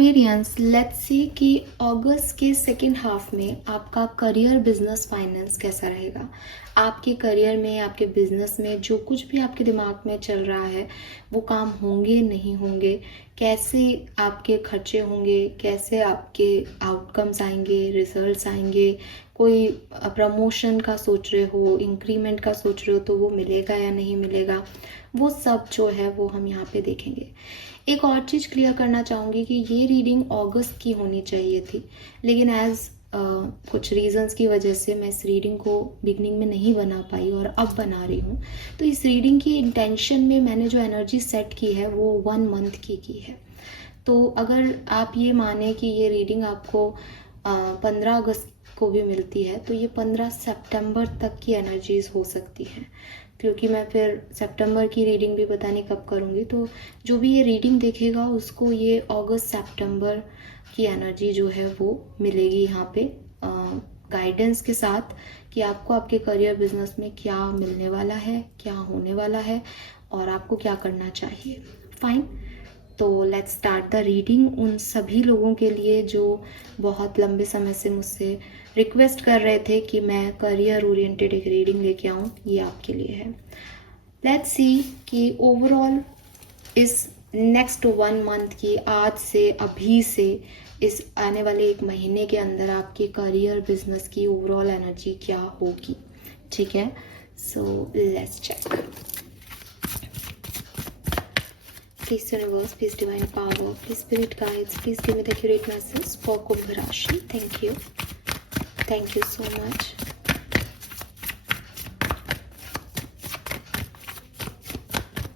Aquarians, let's see कि अगस्त के second half में आपका करियर, बिजनेस, फाइनेंस कैसा रहेगा। आपके करियर में, आपके बिजनेस में जो कुछ भी आपके दिमाग में चल रहा है वो काम होंगे, नहीं होंगे, कैसे आपके खर्चे होंगे, कैसे आपके आउटकम्स आएंगे, रिजल्ट्स आएंगे, कोई प्रमोशन का सोच रहे हो, इंक्रीमेंट का सोच रहे हो तो वो मिलेगा या नहीं मिलेगा, वो सब जो है वो हम यहाँ पे देखेंगे। एक और चीज़ क्लियर करना चाहूँगी कि ये रीडिंग अगस्त की होनी चाहिए थी, लेकिन कुछ रीजंस की वजह से मैं इस रीडिंग को बिगनिंग में नहीं बना पाई और अब बना रही हूँ। तो इस रीडिंग की इंटेंशन में मैंने जो एनर्जी सेट की है वो 1 मंथ की है। तो अगर आप ये माने कि ये रीडिंग आपको 15 अगस्त को भी मिलती है तो ये 15 सितंबर तक की एनर्जीज हो सकती हैं, क्योंकि मैं फिर सितंबर की रीडिंग भी पता नहीं कब करूँगी। तो जो भी ये रीडिंग देखेगा उसको ये अगस्त सितंबर की एनर्जी जो है वो मिलेगी यहाँ पे गाइडेंस के साथ कि आपको आपके करियर, बिजनेस में क्या मिलने वाला है, क्या होने वाला है और आपको क्या करना चाहिए। फाइन, तो लेट्स स्टार्ट द रीडिंग। उन सभी लोगों के लिए जो बहुत लंबे समय से मुझसे रिक्वेस्ट कर रहे थे कि मैं करियर ओरिएंटेड एक रीडिंग लेके आऊँ, ये आपके लिए है। लेट्स सी कि ओवरऑल इस नेक्स्ट 1 मंथ की, आज से, अभी से इस आने वाले 1 महीने के अंदर आपके करियर, बिजनेस की ओवरऑल एनर्जी क्या होगी। ठीक है, so let's check. Please universe, please divine power, please spirit guides, please give me the accurate message for Kumbh Rashi. Thank you. Thank you so much.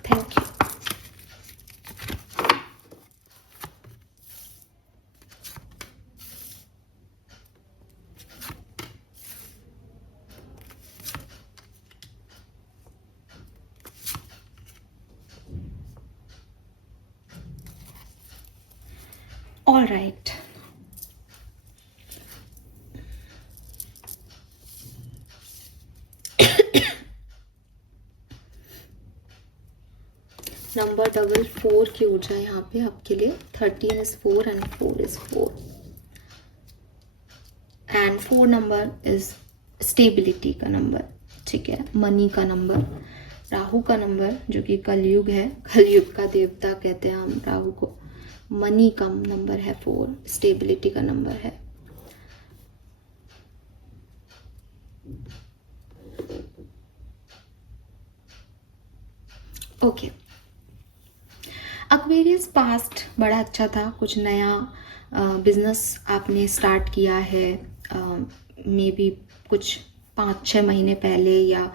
Thank you. All right. Number 44 की ऊर्जा यहाँ पे आपके लिए। 13 is 4 and 4 is 4 and 4 number is stability का number. ठीक है, money का नंबर, राहु का नंबर जो कि कलयुग है, कलयुग का देवता कहते हैं हम राहु को। मनी का नंबर है 4, स्टेबिलिटी का नंबर है। ओके, एक्वेरियस पास्ट बड़ा अच्छा था, कुछ नया बिजनेस आपने स्टार्ट किया है, मे बी कुछ 5-6 महीने पहले या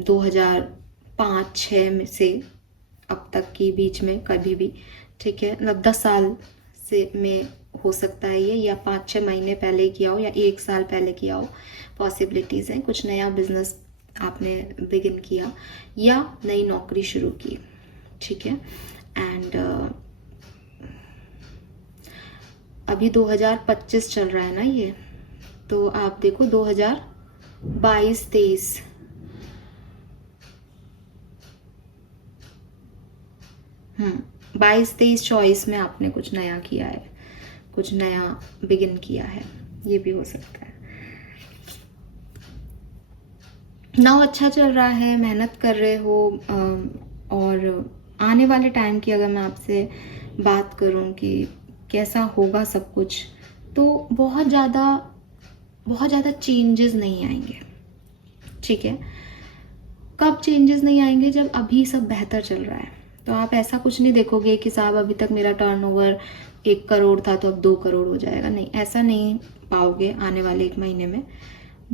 2005-6 में से अब तक की बीच में कभी भी। ठीक है, मतलब 10 साल से में हो सकता है ये, या 5-6 महीने पहले किया हो या 1 साल पहले किया हो, पॉसिबिलिटीज़ हैं। कुछ नया बिजनेस आपने बिगिन किया या नई नौकरी शुरू की। ठीक है, एंड अभी 2025 चल रहा है ना ये, तो आप देखो 2022-23 22-23-24 में आपने कुछ नया किया है, कुछ नया बिगिन किया है, ये भी हो सकता है। नाउ अच्छा चल रहा है, मेहनत कर रहे हो, और आने वाले टाइम की अगर मैं आपसे बात करूं कि कैसा होगा सब कुछ, तो बहुत ज़्यादा चेंजेस नहीं आएंगे। ठीक है, कब चेंजेस नहीं आएंगे? जब अभी सब बेहतर चल रहा है। तो आप ऐसा कुछ नहीं देखोगे कि साहब अभी तक मेरा टर्नओवर 1 करोड़ था तो अब 2 करोड़ हो जाएगा, नहीं, ऐसा नहीं पाओगे आने वाले 1 महीने में।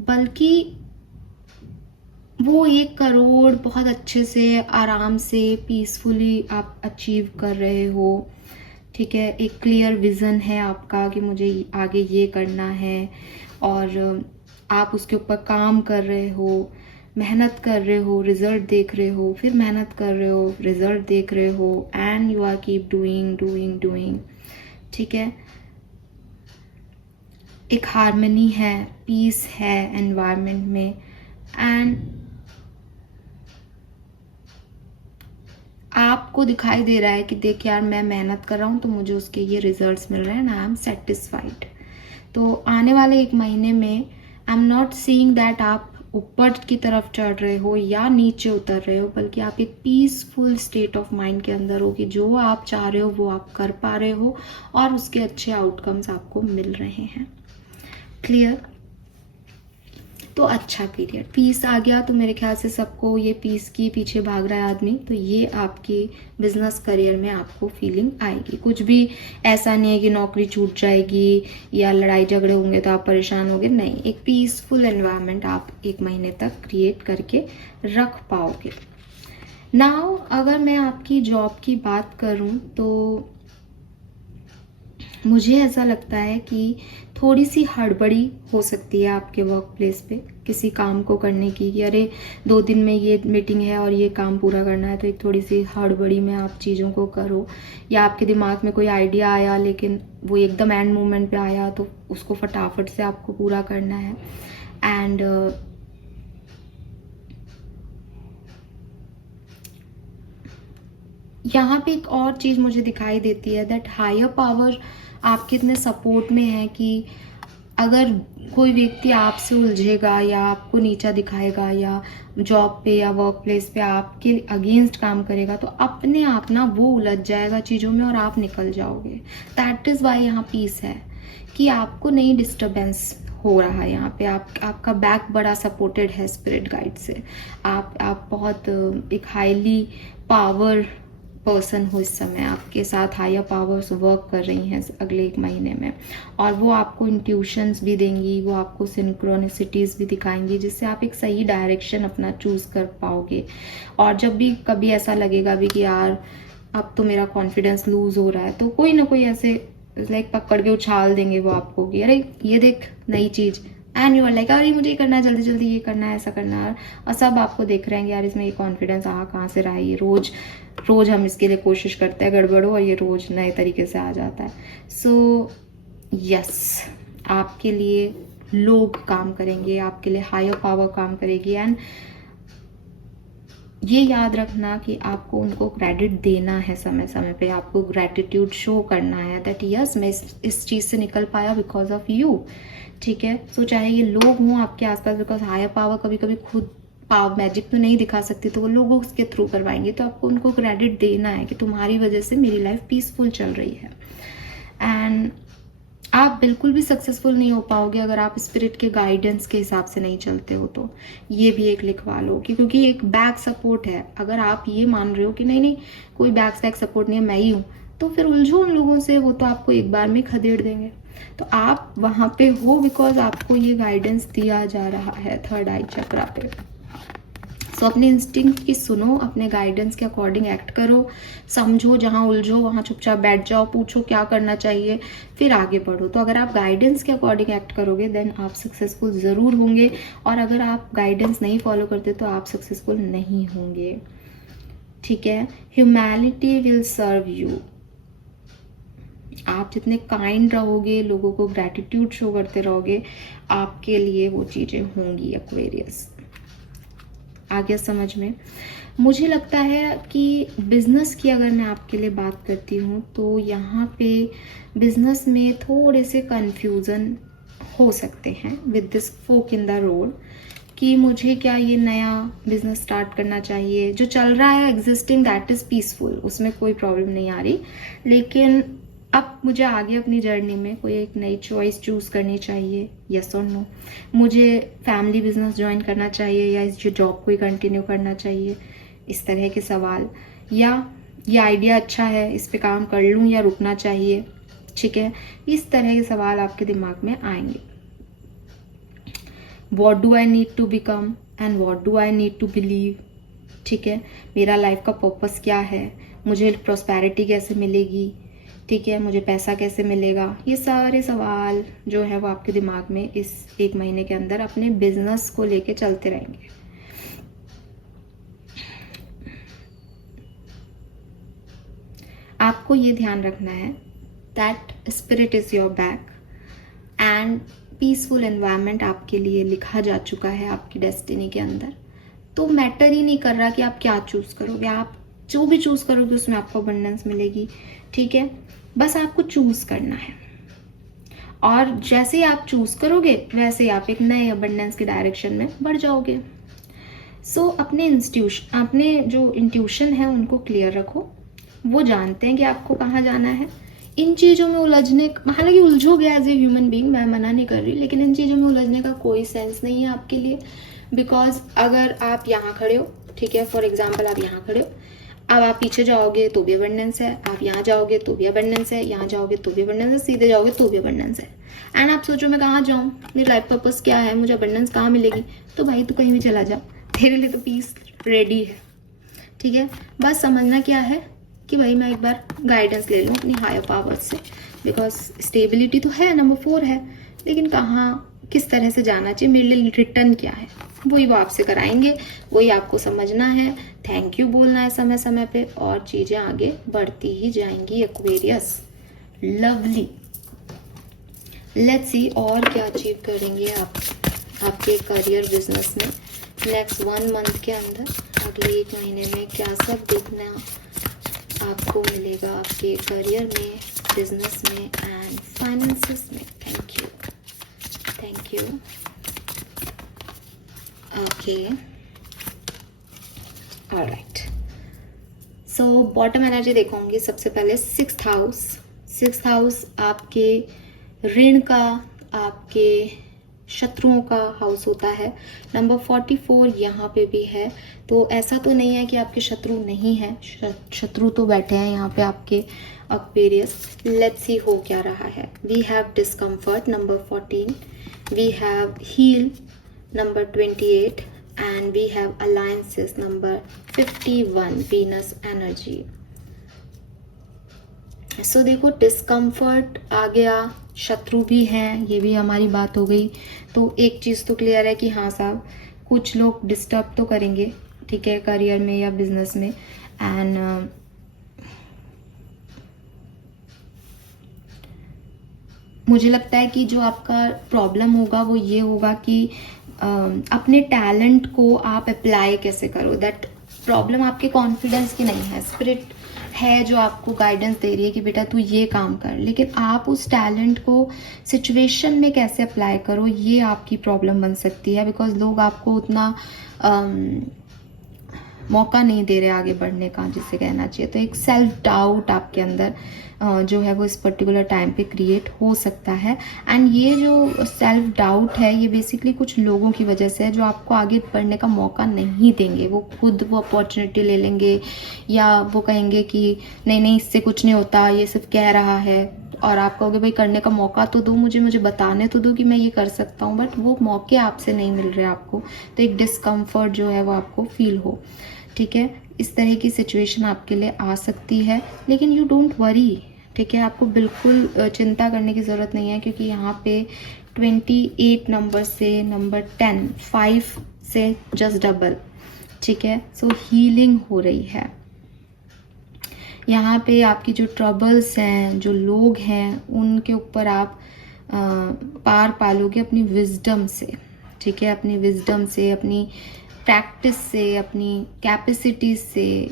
बल्कि वो 1 करोड़ बहुत अच्छे से, आराम से, पीसफुली आप अचीव कर रहे हो। ठीक है, एक क्लियर विज़न है आपका कि मुझे आगे ये करना है, और आप उसके ऊपर काम कर रहे हो, मेहनत कर रहे हो, रिजल्ट देख रहे हो, फिर मेहनत कर रहे हो, रिजल्ट देख रहे हो, and you are keep doing. ठीक है, एक हार्मनी है, पीस है एनवायरनमेंट में, एंड आपको दिखाई दे रहा है कि देख यार मैं मेहनत कर रहा हूँ तो मुझे उसके ये रिजल्ट्स मिल रहे हैं, आई एम सेटिस्फाइड। तो आने वाले एक महीने में I am not seeing that आप ऊपर की तरफ चढ़ रहे हो या नीचे उतर रहे हो, बल्कि आप एक पीसफुल स्टेट ऑफ माइंड के अंदर हो कि जो आप चाह रहे हो वो आप कर पा रहे हो और उसके अच्छे आउटकम्स आपको मिल रहे हैं। क्लियर? तो अच्छा पीरियड, पीस आ गया तो मेरे ख्याल से सबको ये पीस के पीछे भाग रहा है आदमी, तो ये आपकी बिजनेस करियर में आपको फीलिंग आएगी। कुछ भी ऐसा नहीं है कि नौकरी छूट जाएगी या लड़ाई झगड़े होंगे तो आप परेशान होगे, नहीं, एक पीसफुल एनवायरनमेंट आप एक महीने तक क्रिएट करके रख पाओगे। नाउ अगर मैं आपकी जॉब की बात करूं तो मुझे ऐसा लगता है कि थोड़ी सी हड़बड़ी हो सकती है आपके वर्क प्लेस पे किसी काम को करने की, कि अरे 2 दिन में ये मीटिंग है और ये काम पूरा करना है, तो एक थोड़ी सी हड़बड़ी में आप चीज़ों को करो, या आपके दिमाग में कोई आइडिया आया लेकिन वो एकदम एंड मोमेंट पे आया तो उसको फटाफट से आपको पूरा करना है। एंड यहाँ पे एक और चीज़ मुझे दिखाई देती है दैट हायर पावर आपके इतने सपोर्ट में है कि अगर कोई व्यक्ति आपसे उलझेगा या आपको नीचा दिखाएगा या जॉब पे या वर्क प्लेस पे आपके अगेंस्ट काम करेगा तो अपने आप ना वो उलझ जाएगा चीज़ों में और आप निकल जाओगे। दैट इज़ वाई यहाँ पीस है कि आपको नहीं डिस्टर्बेंस हो रहा है यहाँ पे, आपका बैक बड़ा सपोर्टेड है स्पिरिट गाइड से। आप बहुत एक हाईली पावर पर्सन हो इस समय, आपके साथ हायर पावर्स वर्क कर रही हैं अगले एक महीने में, और वो आपको इंट्यूशंस भी देंगी, वो आपको सिंक्रोनिसिटीज़ भी दिखाएंगी जिससे आप एक सही डायरेक्शन अपना चूज़ कर पाओगे। और जब भी कभी ऐसा लगेगा भी कि यार अब तो मेरा कॉन्फिडेंस लूज हो रहा है, तो कोई ना कोई ऐसे लाइक पकड़ के उछाल देंगे वो आपको कि अरे ये देख नई चीज़, एंड यू आर लाइक अरे मुझे ये करना है, जल्दी जल्दी ये करना है, ऐसा करना है, और सब आपको देख रहे हैं यार इसमें ये कॉन्फिडेंस कहाँ से रहा है, ये रोज हम इसके लिए कोशिश करते हैं गड़बड़ हो और ये रोज नए तरीके से आ जाता है। सो यस, आपके लिए लोग काम करेंगे, आपके लिए हायर पावर काम करेगी, एंड ये याद रखना कि आपको उनको क्रेडिट देना है समय समय पे, आपको ग्रेटिट्यूड शो करना है दैट यस मैं इस चीज़ से निकल पाया बिकॉज ऑफ यू। ठीक है, सो चाहे ये लोग हों आपके आसपास, बिकॉज हायर पावर कभी कभी खुद पावर मैजिक तो नहीं दिखा सकती, तो वो लोग उसके थ्रू करवाएंगे, तो आपको उनको क्रेडिट देना है कि तुम्हारी वजह से मेरी लाइफ पीसफुल चल रही है। एंड आप बिल्कुल भी सक्सेसफुल नहीं हो पाओगे अगर आप स्पिरिट के गाइडेंस के हिसाब से नहीं चलते हो, तो ये भी एक लिखवा लो कि क्योंकि एक बैक सपोर्ट है। अगर आप ये मान रहे हो कि नहीं नहीं कोई बैक सपोर्ट नहीं है, मैं ही हूँ, तो फिर उलझो उन लोगों से, वो तो आपको एक बार में खदेड़ देंगे। तो आप वहां पे हो बिकॉज आपको ये गाइडेंस दिया जा रहा है थर्ड आई चक्रा पे। सो अपने इंस्टिंक्ट की सुनो, अपने गाइडेंस के अकॉर्डिंग एक्ट करो, समझो, जहाँ उलझो वहाँ चुपचाप बैठ जाओ, पूछो क्या करना चाहिए, फिर आगे बढ़ो। तो अगर आप गाइडेंस के अकॉर्डिंग एक्ट करोगे देन आप सक्सेसफुल ज़रूर होंगे, और अगर आप गाइडेंस नहीं फॉलो करते तो आप सक्सेसफुल नहीं होंगे। ठीक है, ह्यूमैनिटी विल सर्व यू। आप जितने काइंड रहोगे, लोगों को ग्रैटिट्यूड शो करते रहोगे, आपके लिए वो चीज़ें होंगी। एक्वेरियस, आ गया समझ में? मुझे लगता है कि बिजनेस की अगर मैं आपके लिए बात करती हूँ तो यहाँ पे बिजनेस में थोड़े से कंफ्यूजन हो सकते हैं with this fork in the road, कि मुझे क्या ये नया बिजनेस स्टार्ट करना चाहिए। जो चल रहा है एग्जिस्टिंग दैट इज़ पीसफुल, उसमें कोई प्रॉब्लम नहीं आ रही, लेकिन अब मुझे आगे अपनी जर्नी में कोई एक नई चॉइस चूज़ करनी चाहिए, यस और नो। मुझे फैमिली बिजनेस ज्वाइन करना चाहिए या इस जो जॉब को ही कंटिन्यू करना चाहिए, इस तरह के सवाल, या ये आइडिया अच्छा है इस पे काम कर लूँ या रुकना चाहिए। ठीक है, इस तरह के सवाल आपके दिमाग में आएंगे। What do I need to become and what do I need to believe. ठीक है, मेरा लाइफ का पर्पस क्या है, मुझे प्रॉस्पेरिटी कैसे मिलेगी, ठीक है, मुझे पैसा कैसे मिलेगा। ये सारे सवाल जो है वो आपके दिमाग में इस एक महीने के अंदर अपने बिजनेस को लेके चलते रहेंगे। आपको ये ध्यान रखना है that spirit is your back and peaceful environment आपके लिए लिखा जा चुका है आपकी डेस्टिनी के अंदर। तो मैटर ही नहीं कर रहा कि आप क्या चूज करोगे, आप जो भी चूज़ करोगे उसमें आपको अबंडेंस मिलेगी, ठीक है। बस आपको चूज़ करना है, और जैसे ही आप चूज़ करोगे वैसे ही आप एक नए अबंडेंस के डायरेक्शन में बढ़ जाओगे। सो अपने जो इंट्यूशन है उनको क्लियर रखो, वो जानते हैं कि आपको कहाँ जाना है। इन चीज़ों में उलझने, हालांकि उलझोगे एज ए ह्यूमन बीइंग, मैं मना नहीं कर रही, लेकिन इन चीज़ों में उलझने का कोई सेंस नहीं है आपके लिए। बिकॉज अगर आप यहाँ खड़े हो, ठीक है, फॉर एग्जाम्पल आप यहाँ खड़े हो, अब आप पीछे जाओगे तो भी अबंडेंस है, आप यहाँ जाओगे तो भी अबंडेंस है, यहाँ जाओगे तो भी अबंडेंस है, सीधे जाओगे तो भी अबंडेंस है। एंड आप सोचो मैं कहाँ जाऊँ, मेरी लाइफ पर्पस क्या है, मुझे अबंडेंस कहाँ मिलेगी? तो भाई तू कहीं भी चला जा, तेरे लिए तो पीस रेडी है, ठीक है। बस समझना क्या है कि भाई मैं एक बार गाइडेंस ले लूँ अपनी हायर पावर से, बिकॉज स्टेबिलिटी तो है, नंबर 4 है, लेकिन कहाँ किस तरह से जाना चाहिए, मेरे लिए रिटर्न क्या है, वही वो आपसे कराएंगे, वही आपको समझना है, थैंक यू बोलना है समय समय पे, और चीज़ें आगे बढ़ती ही जाएंगी। Aquarius, lovely. लेट्स सी और क्या अचीव करेंगे आप आपके करियर बिजनेस में नेक्स्ट 1 मंथ के अंदर, अगले 1 महीने में क्या सब देखना आपको मिलेगा आपके करियर में, बिजनेस में एंड फाइनेंसेस में। Thank you. Okay, alright. So bottom energy देखूंगी सबसे पहले 6th हाउस आपके ऋण का, आपके शत्रुओं का हाउस होता है। नंबर 44 यहाँ पे भी है, तो ऐसा तो नहीं है कि आपके शत्रु नहीं है, शत्रु तो बैठे हैं यहाँ पे आपके एक्वेरियस। लेट्स सी हो क्या रहा है। We have discomfort number 14, we have heal number 28 and we have alliances number 51, Venus energy. सो देखो डिस्कम्फर्ट आ गया, शत्रु भी हैं, ये भी हमारी बात हो गई। तो एक चीज़ तो क्लियर है कि हाँ साहब, कुछ लोग डिस्टर्ब तो करेंगे, ठीक है, करियर में या बिजनेस में। एंड मुझे लगता है कि जो आपका प्रॉब्लम होगा वो ये होगा कि अपने टैलेंट को आप अप्लाई कैसे करो। दैट प्रॉब्लम आपके कॉन्फिडेंस की नहीं है, स्पिरिट है जो आपको गाइडेंस दे रही है कि बेटा तू ये काम कर, लेकिन आप उस टैलेंट को सिचुएशन में कैसे अप्लाई करो, ये आपकी प्रॉब्लम बन सकती है। बिकॉज लोग आपको उतना मौका नहीं दे रहे आगे बढ़ने का, जिससे कहना चाहिए। तो एक सेल्फ डाउट आपके अंदर जो है वो इस पर्टिकुलर टाइम पे क्रिएट हो सकता है। एंड ये जो सेल्फ डाउट है ये बेसिकली कुछ लोगों की वजह से है जो आपको आगे बढ़ने का मौका नहीं देंगे। वो खुद वो अपॉर्चुनिटी ले लेंगे, या वो कहेंगे कि नहीं नहीं इससे कुछ नहीं होता, ये सिर्फ कह रहा है, और आप कहोगे भाई करने का मौका तो दो, मुझे बताने तो दो कि मैं ये कर सकता हूँ, बट वो मौके आपसे नहीं मिल रहे आपको। तो एक डिस्कम्फर्ट जो है वो आपको फील हो, ठीक है। इस तरह की सिचुएशन आपके लिए आ सकती है, लेकिन यू डोंट वरी, ठीक है। आपको बिल्कुल चिंता करने की ज़रूरत नहीं है, क्योंकि यहाँ पे 28 नंबर से नंबर 10, 5 से जस्ट डबल, ठीक है। सो हीलिंग हो रही है यहाँ पे। आपकी जो ट्रबल्स हैं, जो लोग हैं, उनके ऊपर आप पार पालोगे अपनी विजडम से, ठीक है, अपनी विजडम से, अपनी प्रैक्टिस से, अपनी कैपेसिटी से,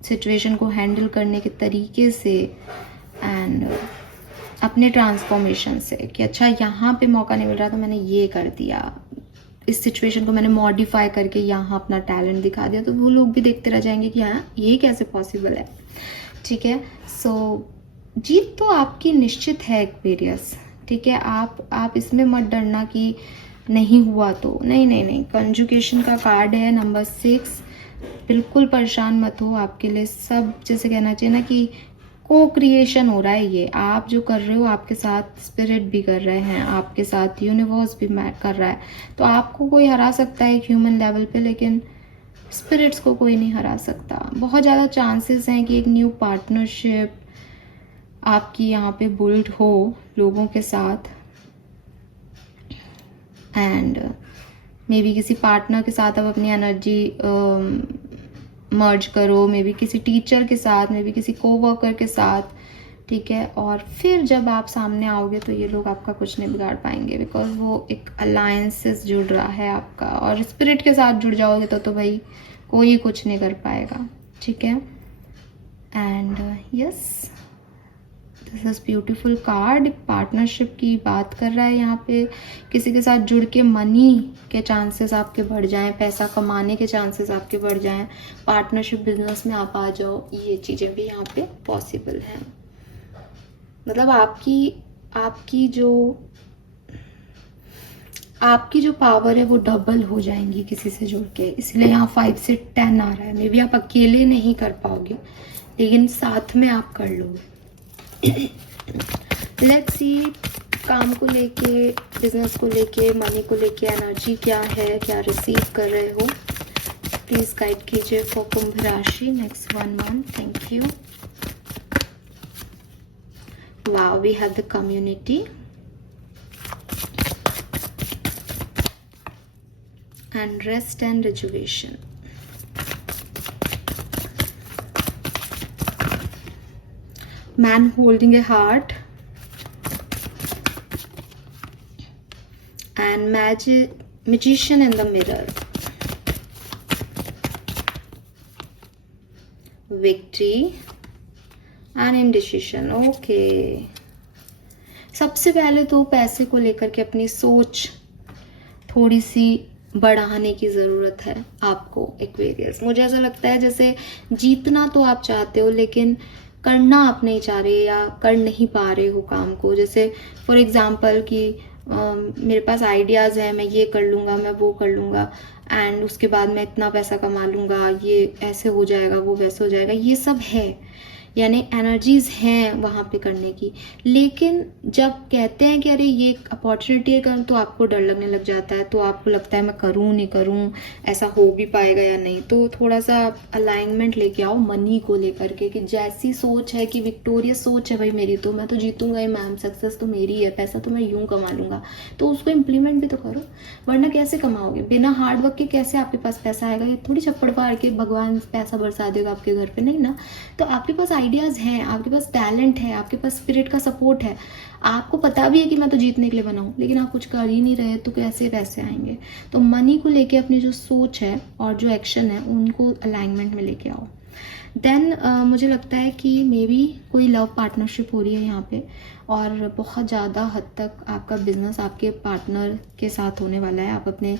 सिचुएशन को हैंडल करने के तरीके से, एंड अपने ट्रांसफॉर्मेशन से कि अच्छा यहाँ पे मौका नहीं मिल रहा तो मैंने ये कर दिया, इस सिचुएशन को मैंने मॉडिफाई करके यहाँ अपना टैलेंट दिखा दिया। तो वो लोग भी देखते रह जाएंगे कि हाँ ये कैसे पॉसिबल है, ठीक है। सो जीत तो आपकी निश्चित है एक्वेरियस, ठीक है। आप इसमें मत डरना कि नहीं हुआ तो, नहीं। कंजुगेशन का कार्ड है नंबर 6, बिल्कुल परेशान मत हो। आपके लिए सब जैसे कहना चाहिए ना कि को क्रिएशन हो रहा है। ये आप जो कर रहे हो आपके साथ स्पिरिट भी कर रहे हैं, आपके साथ यूनिवर्स भी कर रहा है। तो आपको कोई हरा सकता है एक ह्यूमन लेवल पे, लेकिन स्पिरिट्स को कोई नहीं हरा सकता। बहुत ज़्यादा चांसेस हैं कि एक न्यू पार्टनरशिप आपकी यहाँ पे बिल्ड हो लोगों के साथ, एंड मे बी किसी पार्टनर के साथ आप अपनी एनर्जी मर्ज करो, मे बी किसी टीचर के साथ, मे बी किसी कोवर्कर के साथ, ठीक है। और फिर जब आप सामने आओगे तो ये लोग आपका कुछ नहीं बिगाड़ पाएंगे, बिकॉज वो एक अलायंसेस जुड़ रहा है आपका, और स्पिरिट के साथ जुड़ जाओगे तो भाई कोई कुछ नहीं कर पाएगा, ठीक है। And yes, this is beautiful card. Partnership की बात कर रहा है यहाँ पे, किसी के साथ जुड़ के मनी के चांसेस आपके बढ़ जाएं, पैसा कमाने के चांसेस आपके बढ़ जाएं, पार्टनरशिप बिजनेस में आप आ जाओ, ये चीज़ें भी यहाँ पे पॉसिबल हैं। मतलब आपकी जो पावर है वो डबल हो जाएंगी किसी से जुड़ के, इसलिए यहाँ 5 से 10 आ रहा है। मे बी आप अकेले नहीं कर पाओगे, लेकिन साथ में आप कर लोगे। लेट्स सी, काम को लेके, बिजनेस को लेके, मनी को लेके एनर्जी क्या है, क्या रिसीव कर रहे हो, प्लीज गाइड कीजिए फॉर कुंभ राशि next 1 month. Thank you. Wow, we have the community and rest and rejuvenation. Man holding a heart and magician in the mirror. Victory and indecision. Okay. सबसे पहले तो पैसे को लेकर के अपनी सोच थोड़ी सी बढ़ाने की ज़रूरत है आपको एक्वेरियस। मुझे ऐसा लगता है जैसे जीतना तो आप चाहते हो, लेकिन करना आप नहीं चाह रहे या कर नहीं पा रहे हो काम को। जैसे फॉर एग्जांपल कि मेरे पास आइडियाज़ है, मैं ये कर लूँगा, मैं वो कर लूँगा, एंड उसके बाद मैं इतना पैसा कमा लूँगा, ये ऐसे हो जाएगा, वो वैसे हो जाएगा, ये सब है, यानी एनर्जीज हैं वहाँ पे करने की। लेकिन जब कहते हैं कि अरे ये अपॉर्चुनिटी है कर, तो आपको डर लगने लग जाता है, तो आपको लगता है मैं करूँ नहीं करूँ, ऐसा हो भी पाएगा या नहीं। तो थोड़ा सा अलाइनमेंट लेके आओ मनी को लेकर के, कि जैसी सोच है कि विक्टोरियस सोच है भाई मेरी, तो मैं तो जीतूंगा ही मैम, सक्सेस तो मेरी है, पैसा तो मैं यूँ कमा लूँगा, तो उसको इम्प्लीमेंट भी तो करो। वरना कैसे कमाओगे? बिना हार्ड वर्क के कैसे आपके पास पैसा आएगा? ये थोड़ी छप्पड़ फाड़ के भगवान पैसा बरसा देगा आपके घर पे, नहीं ना। तो आपके पास आइडियाज़ हैं, आपके पास टैलेंट है, आपके पास स्पिरिट का सपोर्ट है, आपको पता भी है कि मैं तो जीतने के लिए बना हूँ, लेकिन आप कुछ कर ही नहीं रहे, तो कैसे पैसे आएंगे? तो मनी को लेके अपनी जो सोच है और जो एक्शन है उनको अलाइनमेंट में लेके आओ। देन मुझे लगता है कि मे बी कोई लव पार्टनरशिप हो रही है यहाँ पे, और बहुत ज़्यादा हद तक आपका बिजनेस आपके पार्टनर के साथ होने वाला है। आप अपने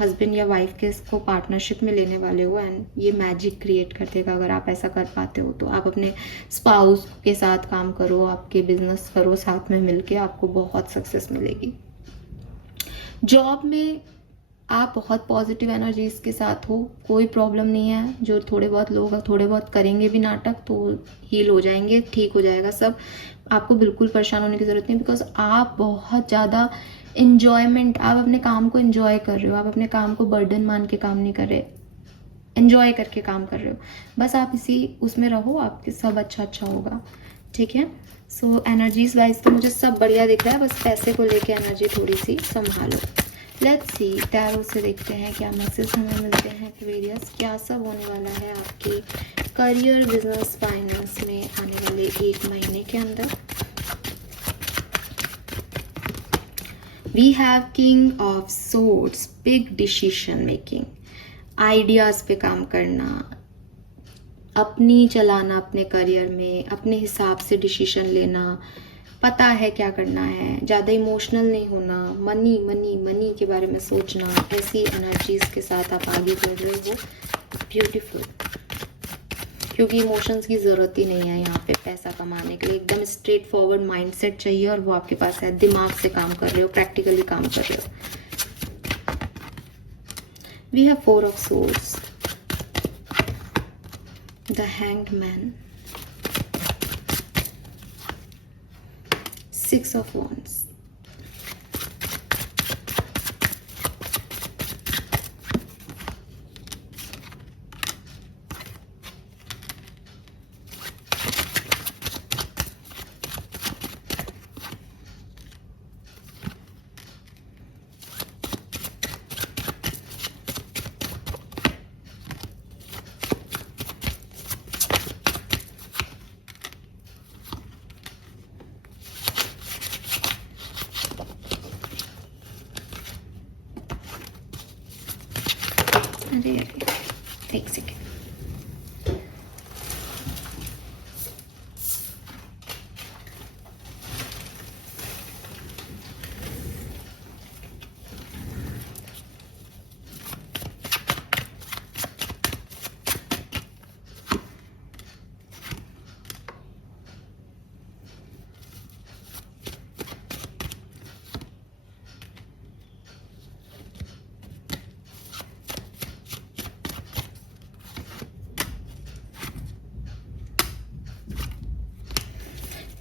हस्बैंड या वाइफ के को पार्टनरशिप में लेने वाले हो, एंड ये मैजिक क्रिएट कर देगा अगर आप ऐसा कर पाते हो। तो आप अपने स्पाउस के साथ काम करो, आपके बिजनेस करो साथ में मिलके, आपको बहुत सक्सेस मिलेगी। जॉब में आप बहुत पॉजिटिव एनर्जीज के साथ हो, कोई प्रॉब्लम नहीं है। जो थोड़े बहुत लोग थोड़े बहुत करेंगे भी नाटक, तो हील हो जाएंगे, ठीक हो जाएगा सब। आपको बिल्कुल परेशान होने की ज़रूरत नहीं, बिकॉज आप बहुत ज़्यादा इंजॉयमेंट, आप अपने काम को इंजॉय कर रहे हो, आप अपने काम को बर्डन मान के काम नहीं कर रहे, इंजॉय करके काम कर रहे हो। बस आप इसी उसमें रहो, आपके सब अच्छा होगा, ठीक है। सो एनर्जीज वाइज तो मुझे सब बढ़िया दिख रहा है, बस पैसे को लेके एनर्जी थोड़ी सी संभालो। लेट्स सी, टैरो से देखते हैं क्या मैसेज हमें मिलते हैं एक्वेरियस, क्या सब होने वाला है आपकी करियर, बिजनेस, फाइनेंस में आने वाले 1 महीने के अंदर। We have king of swords, big decision making, ideas पे काम करना, अपनी चलाना अपने करियर में, अपने हिसाब से डिसीजन लेना, पता है क्या करना है, ज़्यादा इमोशनल नहीं होना, मनी मनी मनी के बारे में सोचना, ऐसी एनर्जीज के साथ आप आगे बढ़ रहे हो। ब्यूटीफुल, क्योंकि इमोशंस की ज़रूरत ही नहीं है यहाँ पे पैसा कमाने के लिए। एकदम स्ट्रेट फॉरवर्ड माइंडसेट चाहिए, और वो आपके पास है। दिमाग से काम कर रहे हो, प्रैक्टिकली काम कर रहे हो। We have 4 of swords, the hanged man, 6 of wands, अरे एक सेकेंड,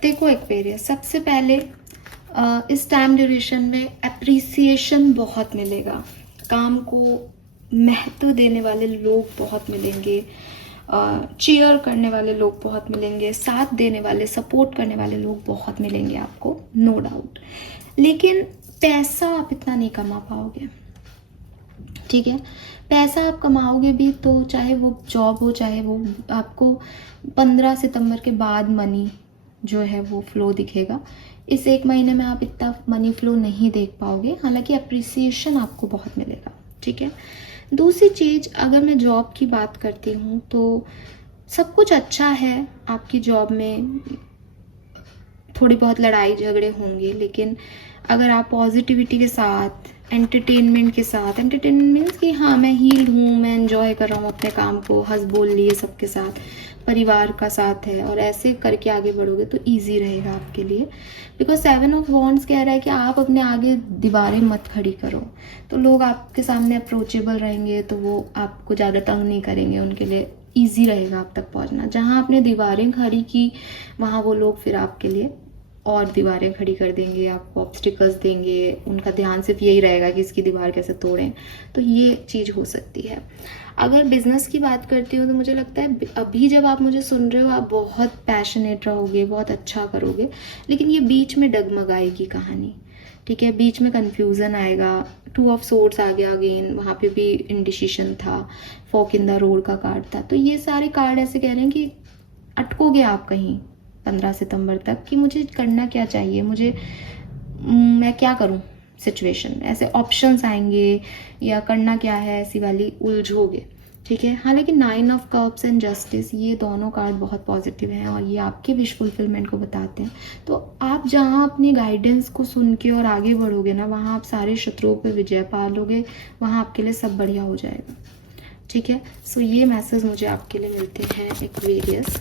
देखो एक्वेरियस, सबसे पहले इस टाइम ड्यूरेशन में अप्रिसिएशन बहुत मिलेगा, काम को महत्व देने वाले लोग बहुत मिलेंगे, चीयर करने वाले लोग बहुत मिलेंगे, साथ देने वाले, सपोर्ट करने वाले लोग बहुत मिलेंगे आपको, नो डाउट। लेकिन पैसा आप इतना नहीं कमा पाओगे, ठीक है। पैसा आप कमाओगे भी तो चाहे वो जॉब हो, चाहे वो आपको 15 सितंबर के बाद मनी जो है वो फ्लो दिखेगा। इस एक महीने में आप इतना मनी फ्लो नहीं देख पाओगे, हालांकि अप्रिसिएशन आपको बहुत मिलेगा, ठीक है। दूसरी चीज़, अगर मैं जॉब की बात करती हूँ तो सब कुछ अच्छा है आपकी जॉब में, थोड़ी बहुत लड़ाई झगड़े होंगे, लेकिन अगर आप पॉजिटिविटी के साथ, एंटरटेनमेंट के साथ, एंटरटेनमेंट मीन्स कि हाँ मैं हील हूँ, मैं एंजॉय कर रहा हूँ अपने काम को, हंस बोल लिए सबके साथ, परिवार का साथ है, और ऐसे करके आगे बढ़ोगे तो इजी रहेगा आपके लिए। बिकॉज 7 ऑफ वॉन्ड्स कह रहा है कि आप अपने आगे दीवारें मत खड़ी करो, तो लोग आपके सामने अप्रोचेबल रहेंगे, तो वो आपको ज़्यादा तंग नहीं करेंगे, उनके लिए ईजी रहेगा आप तक पहुँचना। जहाँ आपने दीवारें खड़ी की वहाँ वो लोग फिर आपके लिए और दीवारें खड़ी कर देंगे, आपको ऑब्स्टिकल्स देंगे, उनका ध्यान सिर्फ यही रहेगा कि इसकी दीवार कैसे तोड़ें, तो ये चीज़ हो सकती है। अगर बिज़नेस की बात करती हूँ तो मुझे लगता है अभी जब आप मुझे सुन रहे हो आप बहुत पैशनेट रहोगे, बहुत अच्छा करोगे, लेकिन ये बीच में डगमगाएगी कहानी, ठीक है। बीच में कन्फ्यूज़न आएगा, 2 ऑफ सोर्ड्स आ गया अगेन, वहाँ पे भी इंडिसीशन था, फॉक इन द रोड का कार्ड था, तो ये सारे कार्ड ऐसे कह रहे हैं कि अटकोगे आप कहीं 15 सितंबर तक कि मुझे करना क्या चाहिए, मैं क्या करूं, सिचुएशन ऐसे ऑप्शंस आएंगे या करना क्या है, ऐसी वाली उलझोगे, ठीक है। हालांकि 9 ऑफ कप्स एंड जस्टिस, ये दोनों कार्ड बहुत पॉजिटिव हैं और ये आपके विश फुलफिलमेंट को बताते हैं। तो आप जहाँ अपनी गाइडेंस को सुन के और आगे बढ़ोगे ना, वहाँ आप सारे शत्रुओं पर विजय पा लोगे, वहाँ आपके लिए सब बढ़िया हो जाएगा, ठीक है। सो ये मैसेज मुझे आपके लिए मिलते हैं एक्वेरियस।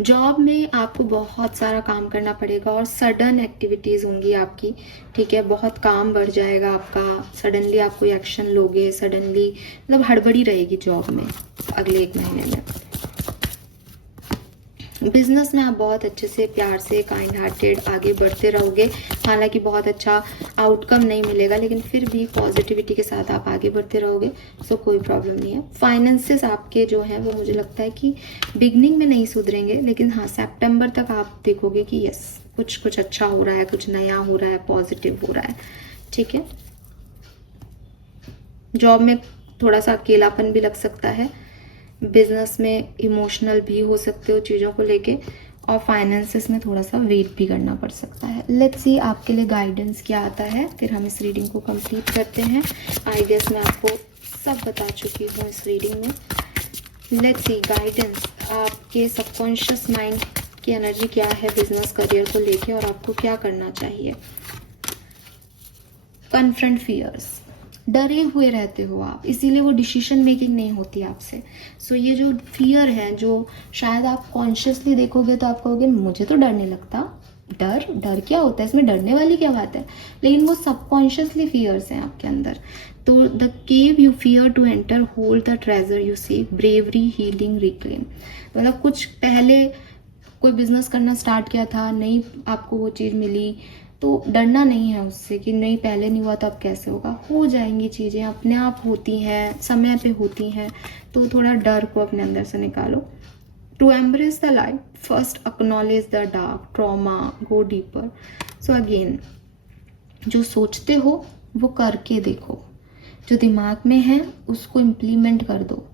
जॉब में आपको बहुत सारा काम करना पड़ेगा और सडन एक्टिविटीज़ होंगी आपकी, ठीक है। बहुत काम बढ़ जाएगा आपका, सडनली आप कोई एक्शन लोगे, सडनली मतलब हड़बड़ी रहेगी जॉब में अगले 1 महीने में। बिजनेस में आप बहुत अच्छे से, प्यार से, काइंड हार्टेड आगे बढ़ते रहोगे, हालांकि बहुत अच्छा आउटकम नहीं मिलेगा, लेकिन फिर भी पॉजिटिविटी के साथ आप आगे बढ़ते रहोगे, सो कोई प्रॉब्लम नहीं है। फाइनेंसेस आपके जो हैं वो मुझे लगता है कि बिगनिंग में नहीं सुधरेंगे, लेकिन हाँ सितंबर तक आप देखोगे कि यस कुछ अच्छा हो रहा है, कुछ नया हो रहा है, पॉजिटिव हो रहा है, ठीक है। जॉब में थोड़ा सा अकेलापन भी लग सकता है, बिजनेस में इमोशनल भी हो सकते हो चीज़ों को लेके, और फाइनेंसेस में थोड़ा सा वेट भी करना पड़ सकता है। लेट्स सी आपके लिए गाइडेंस क्या आता है, फिर हम इस रीडिंग को कंप्लीट करते हैं। आई गेस मैं आपको सब बता चुकी हूँ इस रीडिंग में। लेट्स सी गाइडेंस, आपके सबकॉन्शियस माइंड की एनर्जी क्या है बिजनेस करियर को लेके, और आपको क्या करना चाहिए। कन्फ्रंट फियर्स, डरे हुए रहते हो आप, इसीलिए वो डिसीजन मेकिंग नहीं होती आपसे। सो ये जो फियर है, जो शायद आप कॉन्शियसली देखोगे तो आप कहोगे मुझे तो डर नहीं लगता, डर क्या होता है, इसमें डरने वाली क्या बात है, लेकिन वो सबकॉन्शियसली फियर्स हैं आपके अंदर। तो the cave you fear to enter hold the treasure you seek, bravery, healing, reclaim. मतलब कुछ पहले कोई बिजनेस करना स्टार्ट किया था, नहीं आपको वो चीज़ मिली, तो डरना नहीं है उससे कि नहीं पहले नहीं हुआ तो अब कैसे होगा, हो जाएंगी चीज़ें, अपने आप होती हैं, समय पे होती हैं, तो थोड़ा डर को अपने अंदर से निकालो। To embrace the light, first acknowledge the dark, trauma, go deeper. So again, जो सोचते हो वो करके देखो, जो दिमाग में है उसको इम्प्लीमेंट कर दो,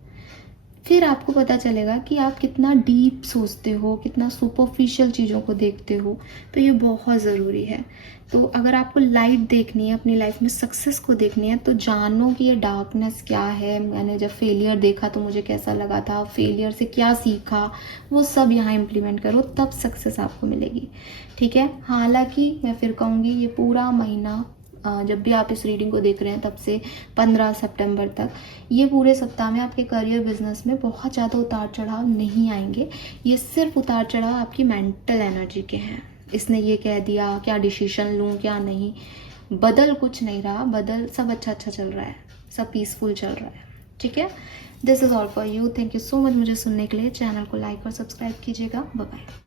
फिर आपको पता चलेगा कि आप कितना डीप सोचते हो, कितना सुपरफिशियल चीज़ों को देखते हो। तो ये बहुत ज़रूरी है। तो अगर आपको लाइट देखनी है, अपनी लाइफ में सक्सेस को देखनी है, तो जानो कि ये डार्कनेस क्या है, मैंने जब फेलियर देखा तो मुझे कैसा लगा था, फेलियर से क्या सीखा, वो सब यहाँ इम्प्लीमेंट करो, तब सक्सेस आपको मिलेगी, ठीक है। हालांकि मैं फिर कहूँगी ये पूरा महीना, जब भी आप इस रीडिंग को देख रहे हैं तब से 15 सितंबर तक, ये पूरे सप्ताह में आपके करियर बिजनेस में बहुत ज़्यादा उतार चढ़ाव नहीं आएंगे। ये सिर्फ उतार चढ़ाव आपकी मेंटल एनर्जी के हैं। इसने ये कह दिया क्या डिसीजन लूँ क्या नहीं, बदल कुछ नहीं रहा, बदल सब अच्छा चल रहा है, सब पीसफुल चल रहा है, ठीक है। This is all for you. Thank you so much मुझे सुनने के लिए। चैनल को लाइक और सब्सक्राइब कीजिएगा। Bye bye.